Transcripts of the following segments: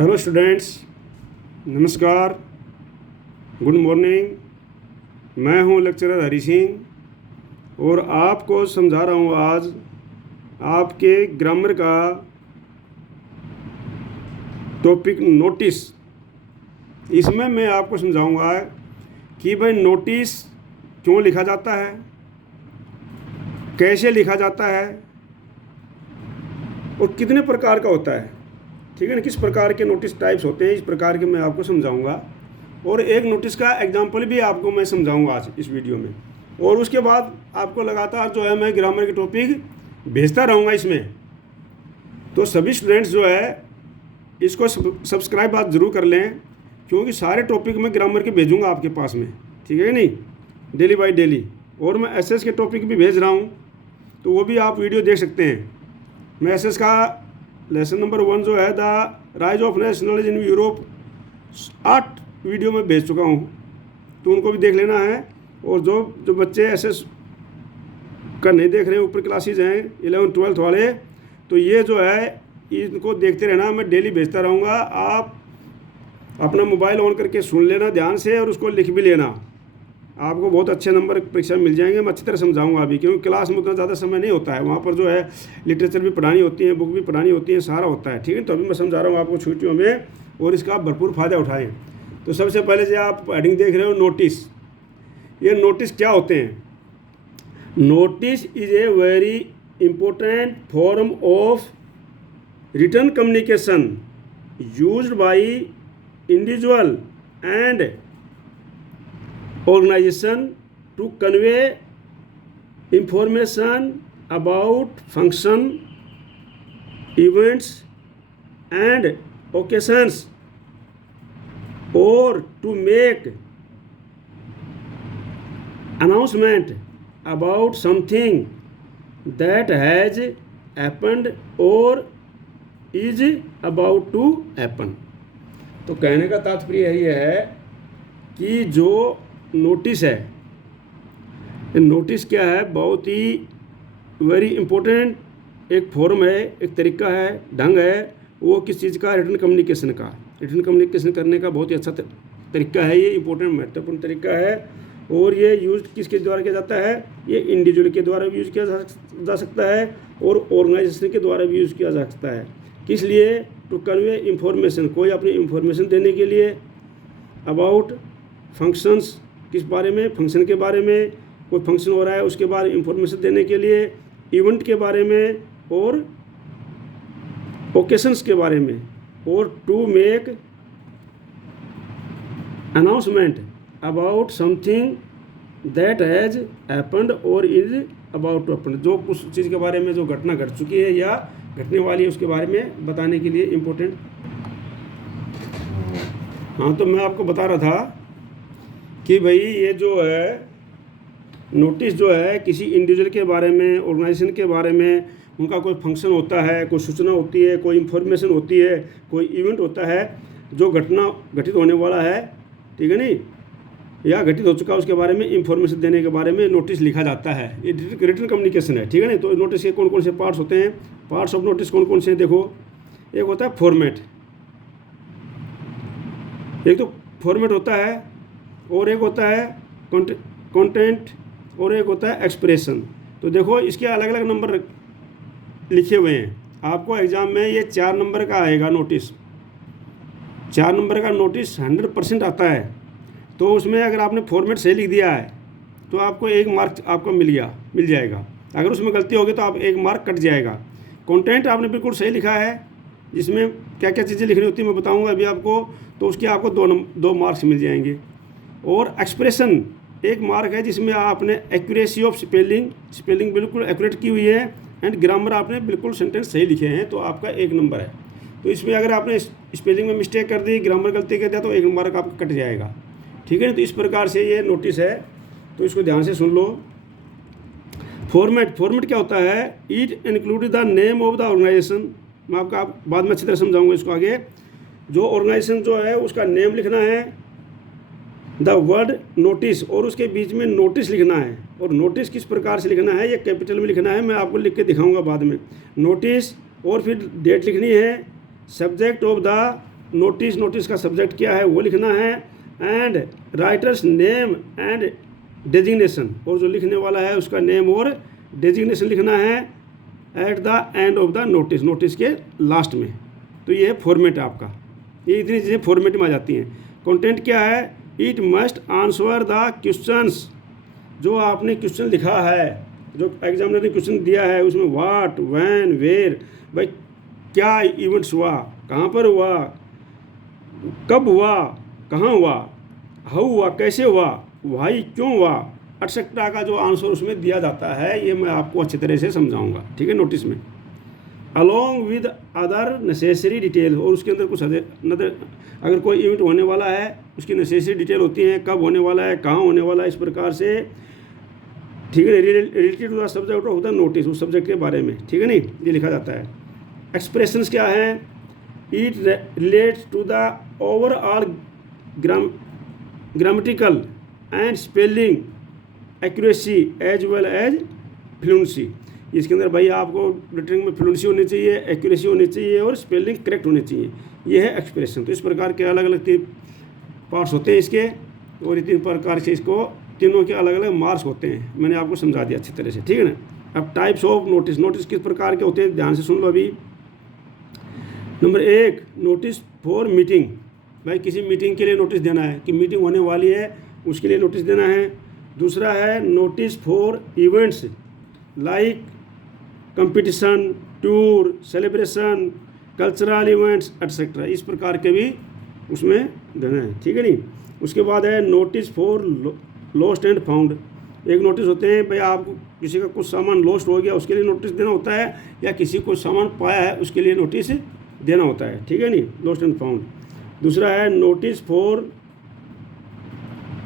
Hello students, नमस्कार, good morning. मैं हूं लेक्चरर हरी सिंह और आपको समझा रहा हूं आज आपके ग्रामर का टॉपिक नोटिस। इसमें मैं आपको समझाऊंगा कि भाई नोटिस क्यों लिखा जाता है, कैसे लिखा जाता है और कितने प्रकार का होता है। ठीक है ना, किस प्रकार के नोटिस टाइप्स होते हैं, इस प्रकार के मैं आपको समझाऊंगा और एक नोटिस का एग्जांपल भी आपको मैं समझाऊंगा आज इस वीडियो में। और उसके बाद आपको लगातार जो है मैं ग्रामर के टॉपिक भेजता रहूँगा इसमें। तो सभी स्टूडेंट्स जो है इसको सब्सक्राइब आप ज़रूर कर लें, क्योंकि सारे टॉपिक मैं ग्रामर के भेजूँगा आपके पास में। ठीक है नहीं, डेली बाई डेली। और मैं एसएस के टॉपिक भी भेज रहा हूँ, तो वो भी आप वीडियो देख सकते हैं। मैं एसएस का लेसन नंबर 1 जो है the rise of nationalism in Europe 8 video में भेज चुका हूँ, तो उनको भी देख लेना है। और जो बच्चे एसएस का नहीं देख रहे हैं, ऊपर क्लासेज हैं 11th 12th वाले, तो ये जो है इनको देखते रहना, मैं डेली भेजता रहूँगा। आप अपना मोबाइल ऑन करके सुन लेना ध्यान से और उसको लिख भी लेना, आपको बहुत अच्छे नंबर परीक्षा में मिल जाएंगे। मैं अच्छी तरह समझाऊंगा अभी, क्योंकि क्लास में उतना ज़्यादा समय नहीं होता है। वहाँ पर जो है लिटरेचर भी पढ़ानी होती है, बुक भी पढ़ानी होती है, सारा होता है। ठीक है, तो अभी मैं समझा रहा हूँ आपको छुट्टियों में, और इसका आप भरपूर फ़ायदा उठाएँ। तो सबसे पहले जो आप हेडिंग देख रहे हो नोटिस, ये नोटिस क्या होते हैं। Notice is a very important form of written communication used by individual and organization to convey information about function, events and occasions, or to make announcement about something that has happened or is about to happen। तो कहने का तात्पर्य यही है कि जो notice है, notice क्या है, बहुत ही वेरी इम्पोर्टेंट एक फॉर्म है, एक तरीका है, ढंग है। वो किस चीज़ का, रिटन कम्युनिकेशन का। रिटन कम्युनिकेशन करने का बहुत ही अच्छा तरीका है, ये इम्पोर्टेंट महत्वपूर्ण तरीका है। और ये यूज किसके द्वारा किया जाता है, ये इंडिविजुअल के द्वारा भी यूज़ किया जा सकता है और ऑर्गेनाइजेशन के द्वारा भी यूज़ किया जा सकता है। किस लिए, टू कन्वे इंफॉर्मेशन, कोई अपनी इंफॉर्मेशन देने के लिए, अबाउट फंक्शंस, किस बारे में, फंक्शन के बारे में, कोई फंक्शन हो रहा है उसके बारे में इंफॉर्मेशन देने के लिए, इवेंट के बारे में और ओकेशंस के बारे में, और to make announcement about something that has happened और इज अबाउट टू हैपन, जो कुछ चीज़ के बारे में जो घटना घट चुकी है या घटने वाली है उसके बारे में बताने के लिए इम्पोर्टेंट। हाँ, तो मैं आपको बता रहा था कि भाई ये जो है नोटिस जो है किसी इंडिविजुअल के बारे में, ऑर्गेनाइजेशन के बारे में, उनका कोई फंक्शन होता है, कोई सूचना होती है, कोई इन्फॉर्मेशन होती है, कोई इवेंट होता है जो घटना घटित होने वाला है, ठीक है नहीं, या घटित हो चुका उसके बारे में इंफॉर्मेशन देने के बारे में नोटिस लिखा जाता है। ये रिटन कम्युनिकेशन है। ठीक है नहीं, तो नोटिस के कौन कौन से पार्ट्स होते हैं, पार्ट्स ऑफ नोटिस कौन कौन से हैं, देखो। एक होता है फॉर्मेट, एक तो फॉर्मेट होता है, और एक होता है कंटेंट, और एक होता है एक्सप्रेशन। तो देखो इसके अलग अलग नंबर लिखे हुए हैं। आपको एग्ज़ाम में ये 4 नंबर का आएगा नोटिस। 4 नंबर का नोटिस 100% आता है। तो उसमें अगर आपने फॉर्मेट सही लिख दिया है तो आपको 1 मार्क आपको मिल जाएगा। अगर उसमें गलती होगी तो आप 1 मार्क कट जाएगा। कंटेंट आपने बिल्कुल सही लिखा है, जिसमें क्या क्या चीज़ें लिखनी होती है मैं बताऊँगा अभी आपको, तो उसके आपको 2 मार्क्स मिल जाएंगे। और एक्सप्रेशन 1 मार्क है, जिसमें आपने एक्यूरेसी ऑफ स्पेलिंग बिल्कुल एक्यूरेट की हुई है, एंड ग्रामर आपने बिल्कुल सेंटेंस सही लिखे हैं, तो आपका 1 नंबर है। तो इसमें अगर आपने स्पेलिंग में मिस्टेक कर दी, ग्रामर गलती कर दिया, तो 1 मार्क आपका कट जाएगा। ठीक है ना, तो इस प्रकार से ये नोटिस है, तो इसको ध्यान से सुन लो। फॉर्मेट क्या होता है, it include the name of the organisation. मैं आपका बाद में अच्छी तरह समझाऊंगा इसको आगे। जो ऑर्गेनाइजेशन जो है उसका नेम लिखना है, द वर्ड नोटिस, और उसके बीच में नोटिस लिखना है। और नोटिस किस प्रकार से लिखना है, ये कैपिटल में लिखना है, मैं आपको लिख के दिखाऊंगा बाद में। नोटिस, और फिर डेट लिखनी है, सब्जेक्ट ऑफ द नोटिस का सब्जेक्ट क्या है वो लिखना है, and writers name and designation, और जो लिखने वाला है उसका नेम और डेजिग्नेशन लिखना है at the end of the notice के लास्ट में। तो ये है फॉर्मेट आपका, ये इतनी चीज़ें फॉर्मेट में आ जाती हैं। कंटेंट क्या है, it must answer the questions, जो आपने क्वेश्चन लिखा है, जो एग्जामिनर ने क्वेश्चन दिया है उसमें व्हाट, व्हेन, वेयर, भाई क्या इवेंट्स हुआ, कहाँ पर हुआ, कब हुआ, कहाँ हुआ, हाउ हुआ, कैसे हुआ, वाई क्यों हुआ, एटसेट्रा का जो आंसर उसमें दिया जाता है, ये मैं आपको अच्छी तरह से समझाऊंगा, ठीक है, नोटिस में, along with other necessary detail, और उसके अंदर कुछ अगर कोई इवेंट होने वाला है उसकी नेसेसरी डिटेल होती है, कब होने वाला है, कहाँ होने वाला है, इस प्रकार से, ठीक है, related to the subject of the notice, उस सब्जेक्ट के बारे में, ठीक है नहीं, ये लिखा जाता है। एक्सप्रेशंस क्या है, it relates to the overall grammatical and spelling accuracy as well as fluency. इसके अंदर भाई आपको रिटनिंग में फ्लुएंसी होनी चाहिए, एक्यूरेसी होनी चाहिए और स्पेलिंग करेक्ट होनी चाहिए, ये है एक्सप्रेशन। तो इस प्रकार के अलग अलग 3 पार्ट्स होते हैं इसके, और ये 3 प्रकार से इसको तीनों के अलग अलग मार्क्स होते हैं, मैंने आपको समझा दिया अच्छी तरह से, ठीक है ना। अब टाइप्स ऑफ नोटिस किस प्रकार के होते हैं ध्यान से सुन लो अभी। नंबर 1, नोटिस फॉर मीटिंग, भाई किसी मीटिंग के लिए नोटिस देना है कि मीटिंग होने वाली है उसके लिए नोटिस देना है। दूसरा है notice for events like competition, tour, celebration, cultural events etcetera, इस प्रकार के भी उसमें देना है, ठीक है नहीं। उसके बाद है notice for lost and found, एक नोटिस होते हैं भाई आपको किसी का कुछ सामान लॉस्ट हो गया उसके लिए नोटिस देना होता है, या किसी को सामान पाया है उसके लिए नोटिस देना होता है, ठीक है नहीं, लॉस्ट एंड फाउंड। दूसरा है notice for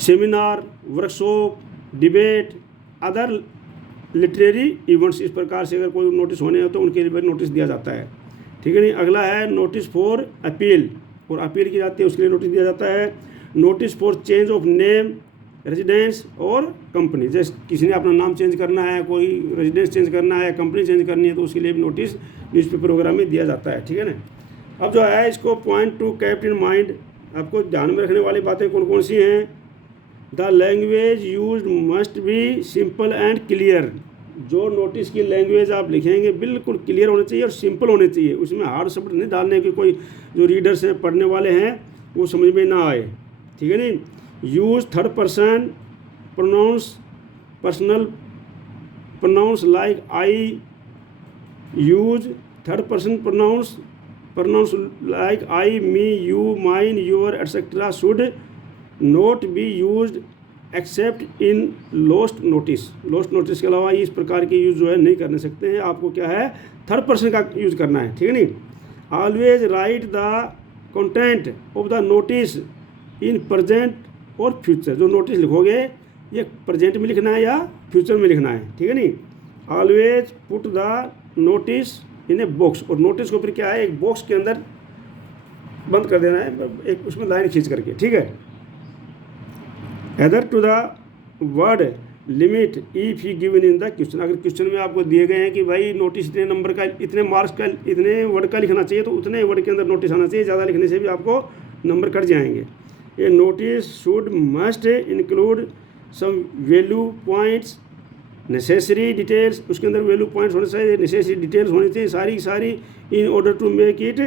seminar, workshop, debate, other literary events, इस प्रकार से अगर कोई नोटिस होने हो तो उनके लिए नोटिस दिया जाता है, ठीक है नहीं। अगला है नोटिस फॉर अपील, और अपील की जाती है उसके लिए नोटिस दिया जाता है। Notice for change of name, residence और कंपनी, जैसे किसी ने अपना नाम चेंज करना है, कोई रेजिडेंस चेंज करना है, कंपनी चेंज करनी है, तो उसके लिए भी नोटिस न्यूज़पेपर वगैरह में दिया जाता है, ठीक है ना। अब जो है इसको point two keep in mind, आपको ध्यान में रखने वाली बातें कौन कौन सी हैं। The language used must be simple and clear, जो नोटिस की लैंग्वेज आप लिखेंगे बिल्कुल क्लियर होनी चाहिए और सिंपल होनी चाहिए, उसमें हार्ड शब्द नहीं डालने की, कोई जो रीडर्स हैं पढ़ने वाले हैं वो समझ में ना आए, ठीक है नहीं। Use third person pronouns, personal pronouns like I, use third person pronouns like I, me, you, mine, your etcetera should note be used accept in lost notice के अलावा इस प्रकार के यूज जो है नहीं करने सकते हैं, आपको क्या है थर्ड पर्सन का यूज करना है, ठीक है नहीं। Always right the content of the notice in present और फ्यूचर, जो नोटिस लिखोगे ये प्रेजेंट में लिखना है या फ्यूचर में लिखना है, ठीक है नहीं। Always put the notice in a box, और नोटिस को फिर क्या है एक बॉक्स के अंदर बंद कर देना है, एक उसमें लाइन खींच करके, ठीक है। Other to the word limit if he given in the question, अगर क्वेश्चन में आपको दिए गए हैं कि भाई नोटिस इतने नंबर का, इतने मार्क्स का, इतने वर्ड का लिखना चाहिए, तो उतने वर्ड के अंदर नोटिस आना चाहिए, ज़्यादा लिखने से भी आपको नंबर कट जाएंगे। ये notice should must include some value points, necessary details, उसके अंदर वैल्यू पॉइंट्स होने चाहिए, नेसेसरी डिटेल्स होनी चाहिए सारी in order to make it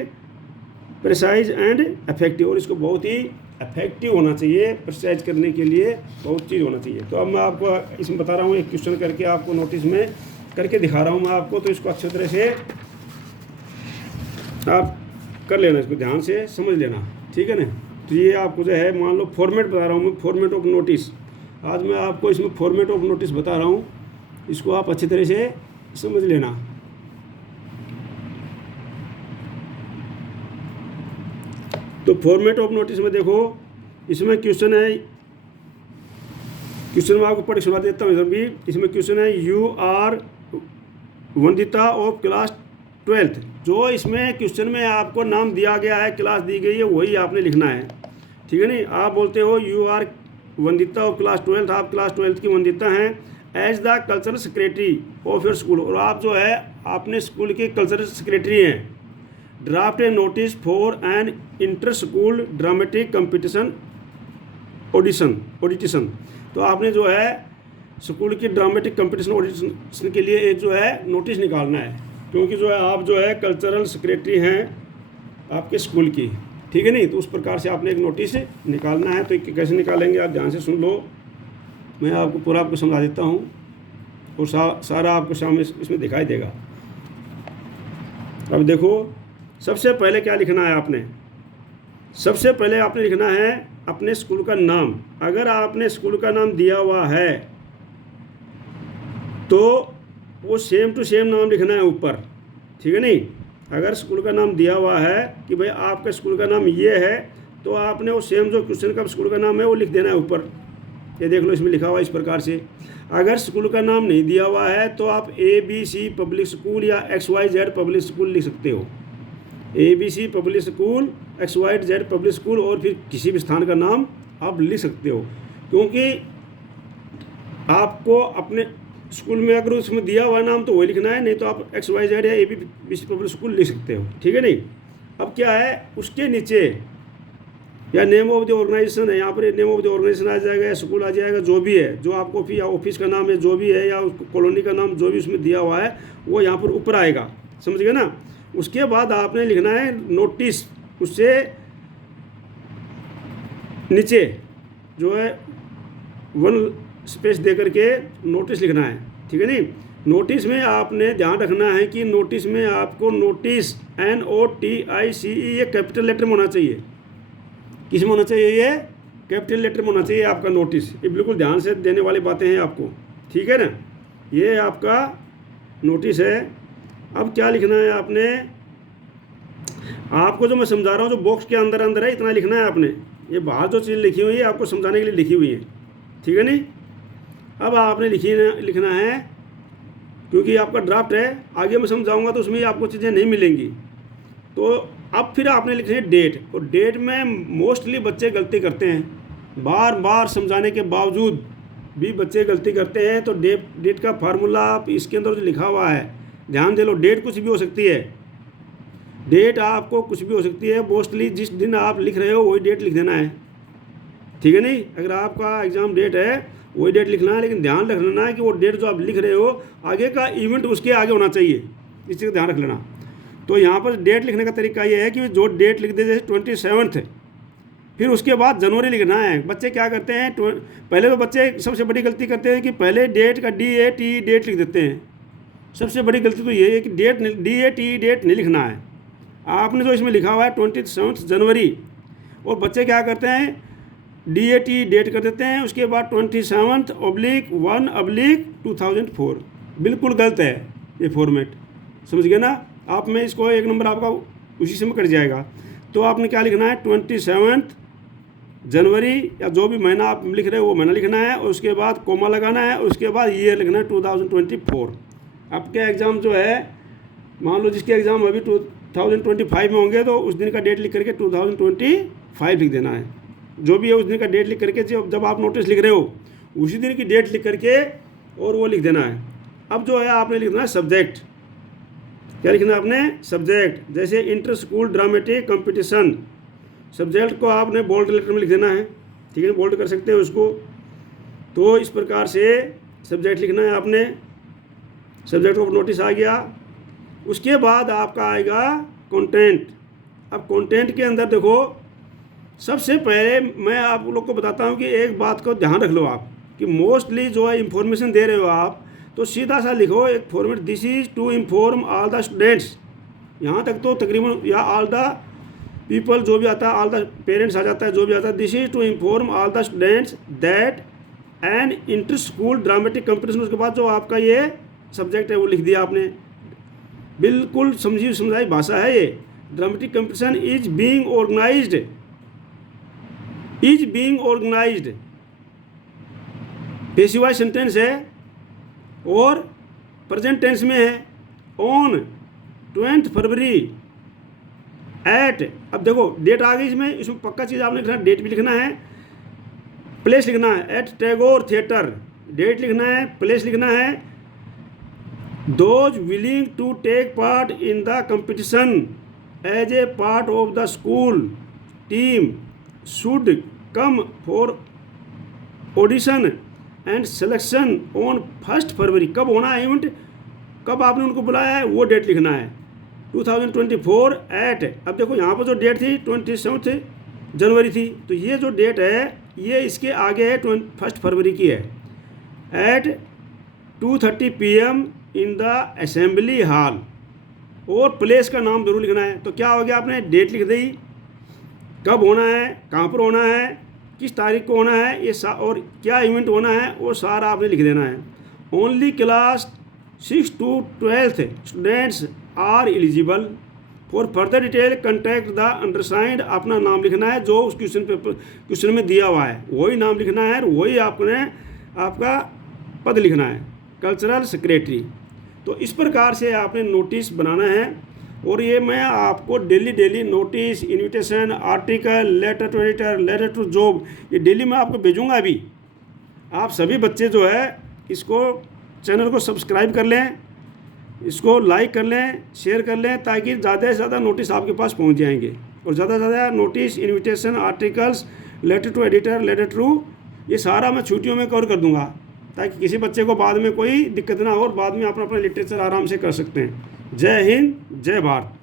precise and effective, और इसको बहुत ही इफेक्टिव होना चाहिए, प्रिसाइज करने के लिए बहुत चीज़ होना चाहिए। तो अब मैं आपको इसमें बता रहा हूँ, एक क्वेश्चन करके आपको नोटिस में करके दिखा रहा हूँ मैं आपको, तो इसको अच्छी तरह से आप कर लेना, इसको ध्यान से समझ लेना, ठीक है ना। तो ये आपको जो है मान लो फॉर्मेट बता रहा हूँ मैं, फॉर्मेट ऑफ नोटिस, आज मैं आपको इसमें फॉर्मेट ऑफ नोटिस बता रहा हूँ, इसको आप अच्छी तरह से समझ लेना। तो फॉर्मेट ऑफ नोटिस में देखो, इसमें क्वेश्चन है, क्वेश्चन में आपको पढ़ सुना देता हूँ इधर भी। इसमें क्वेश्चन है you are Vandita of class 12th, जो इसमें क्वेश्चन में आपको नाम दिया गया है, क्लास दी गई है, वही आपने लिखना है, ठीक है नहीं। आप बोलते हो you are Vandita of class 12th, आप क्लास 12th की वंदिता हैं, as the cultural secretary of your school, और आप जो है अपने स्कूल के कल्चरल सेक्रेटरी हैं। Draft a notice for an inter school dramatic competition audition. तो आपने जो है स्कूल की ड्रामेटिक कंपटीशन ऑडिशन के लिए एक जो है नोटिस निकालना है, क्योंकि जो है आप जो है कल्चरल सेक्रेटरी हैं आपके स्कूल की, ठीक है नहीं। तो उस प्रकार से आपने एक नोटिस निकालना है। तो कैसे निकालेंगे आप ध्यान से सुन लो, मैं आपको पूरा आपको समझा देता हूँ और सारा आपको सामने इसमें दिखाई देगा। अब देखो, सबसे पहले क्या लिखना है आपने, सबसे पहले आपने लिखना है अपने स्कूल का नाम। अगर आपने स्कूल का नाम दिया हुआ है तो वो सेम टू सेम नाम लिखना है ऊपर, ठीक है नहीं। अगर स्कूल का नाम दिया हुआ है कि भाई आपका स्कूल का नाम ये है, तो आपने वो सेम जो क्वेश्चन का स्कूल का नाम है वो लिख देना है ऊपर। ये देख लो, इसमें लिखा हुआ है इस प्रकार से। अगर स्कूल का नाम नहीं दिया हुआ है तो आप ABC पब्लिक स्कूल या XYZ पब्लिक स्कूल लिख सकते हो। ABC public school, XYZ public school, और फिर किसी भी स्थान का नाम आप लिख सकते हो, क्योंकि आपको अपने स्कूल में अगर उसमें दिया हुआ नाम तो वही लिखना है, नहीं तो आप XYZ या ABC पब्लिक स्कूल लिख सकते हो, ठीक है नहीं। अब क्या है, उसके नीचे या नेम ऑफ द ऑर्गेनाइजेशन है, यहाँ पर नेम ऑफ द ऑर्गेनाइजेशन आ जाएगा या स्कूल आ जाएगा, जो भी है, जो आपको या ऑफिस का नाम है जो भी है, या कॉलोनी का नाम जो भी उसमें दिया हुआ है वो यहाँ पर ऊपर आएगा, समझ गए ना। उसके बाद आपने लिखना है नोटिस, उससे नीचे जो है 1 स्पेस दे करके नोटिस लिखना है, ठीक है नहीं। नोटिस में आपने ध्यान रखना है कि नोटिस में आपको नोटिस NOTICE ये कैपिटल लेटर में होना चाहिए। किस में होना चाहिए? ये कैपिटल लेटर में होना चाहिए आपका नोटिस। ये बिल्कुल ध्यान से देने वाली बातें हैं आपको, ठीक है ना। ये आपका नोटिस है। अब क्या लिखना है आपने, आपको जो मैं समझा रहा हूँ जो बॉक्स के अंदर अंदर है इतना लिखना है आपने। ये बाहर जो चीज़ लिखी हुई है आपको समझाने के लिए लिखी हुई है, ठीक है नहीं। अब आपने लिखना है, क्योंकि आपका ड्राफ्ट है, आगे मैं समझाऊंगा तो उसमें आपको चीज़ें नहीं मिलेंगी। तो अब फिर आपने लिखना है डेट, और डेट में मोस्टली बच्चे गलती करते हैं, बार बार समझाने के बावजूद भी बच्चे गलती करते हैं। तो डेट का फार्मूला आप इसके अंदर जो लिखा हुआ है ध्यान दे लो। डेट कुछ भी हो सकती है, डेट आपको कुछ भी हो सकती है, मोस्टली जिस दिन आप लिख रहे हो वही डेट लिख देना है, ठीक है नहीं। अगर आपका एग्ज़ाम डेट है वही डेट लिखना है, लेकिन ध्यान रखना है कि वो डेट जो आप लिख रहे हो आगे का इवेंट उसके आगे होना चाहिए, इस चीज़ का ध्यान रख लेना। तो यहाँ पर डेट लिखने का तरीका ये है कि जो डेट लिख दे, जैसे 27 फिर उसके बाद जनवरी लिखना है। बच्चे क्या करते हैं, पहले तो बच्चे सबसे बड़ी गलती करते हैं कि पहले डेट का DAT डेट लिख देते हैं। सबसे बड़ी गलती तो ये है कि DAT डेट नहीं लिखना है। आपने जो इसमें लिखा हुआ है 27 जनवरी, और बच्चे क्या करते हैं DAT डेट कर देते हैं, उसके बाद 27/1/2004। बिल्कुल गलत है ये फॉर्मेट, समझ गए ना आप। में इसको 1 नंबर आपका उसी से में कट जाएगा। तो आपने क्या लिखना है 27 जनवरी, या जो भी महीना आप लिख रहे हो वो महीना लिखना है, और उसके बाद कोमा लगाना है, और उसके बाद ईयर लिखना है 2024। आपके एग्ज़ाम जो है, मान लो जिसके एग्ज़ाम अभी 2025 में होंगे तो उस दिन का डेट लिख करके 2025 लिख देना है। जो भी है उस दिन का डेट लिख करके, जब आप नोटिस लिख रहे हो उसी दिन की डेट लिख करके और वो लिख देना है। अब जो है आपने लिखना है सब्जेक्ट। क्या लिखना है आपने? सब्जेक्ट। जैसे inter school dramatic competition, subject को आपने बोल्ड लेटर में लिख देना है, ठीक है, बोल्ड कर सकते हो उसको। तो इस प्रकार से सब्जेक्ट लिखना है आपने। सब्जेक्ट को नोटिस आ गया। उसके बाद आपका आएगा कंटेंट। अब कंटेंट के अंदर देखो, सबसे पहले मैं आप लोग को बताता हूँ कि एक बात को ध्यान रख लो आप, कि मोस्टली जो है इंफॉर्मेशन दे रहे हो आप, तो सीधा सा लिखो एक format, this is to inform all the students. यहाँ तक तो तकरीबन, या ऑल द पीपल जो भी आता है, ऑल द पेरेंट्स आ जाता है, जो भी आता है, this is to inform all the students that an inter school dramatic competition. उसके बाद जो आपका ये सब्जेक्ट है वो लिख दिया आपने। बिल्कुल समझाई भाषा है ये। Dramatic competition is being organised passive voice sentence है और प्रेजेंट टेंस में है, ऑन 20 फरवरी एट। अब देखो डेट आ गई इसमें पक्का चीज़ आपने लिखना, डेट भी लिखना है, प्लेस लिखना है, एट टैगोर थिएटर। डेट लिखना है, प्लेस लिखना है, those willing to take part in the competition as a part of the school team should come for audition and selection on 1 February. कब होना है इवेंट, कब आपने उनको बुलाया है, वो डेट लिखना है 2024 एट, अब देखो यहाँ पर जो डेट थी 27 जनवरी थी, तो ये जो डेट है ये इसके आगे है 1 फरवरी की है, at 2:30 PM in the assembly hall, और प्लेस का नाम जरूर लिखना है। तो क्या हो गया, आपने डेट लिख दी, कब होना है, कहाँ पर होना है, किस तारीख को होना है, ये और क्या इवेंट होना है, वो सारा आपने लिख देना है। Only class 6 to 12th students are eligible for further detail contact the undersigned. अपना नाम लिखना है जो उस क्वेश्चन में दिया हुआ है, वही नाम लिखना है और वही आपने आपका पद लिखना है, कल्चरल सेक्रेटरी। तो इस प्रकार से आपने नोटिस बनाना है, और ये मैं आपको daily notice, invitation, article, letter to editor, letter to job, ये डेली मैं आपको भेजूँगा। अभी आप सभी बच्चे जो है इसको चैनल को सब्सक्राइब कर लें, इसको लाइक कर लें, शेयर कर लें, ताकि ज़्यादा से ज़्यादा नोटिस आपके पास पहुंच जाएंगे। और ज़्यादा से ज़्यादा notice, invitation, articles, letter to editor, letter to, ये सारा मैं छुट्टियों में कवर कर दूंगा, ताकि किसी बच्चे को बाद में कोई दिक्कत ना हो और बाद में अपना लिटरेचर आराम से कर सकते हैं। जय हिंद, जय भारत।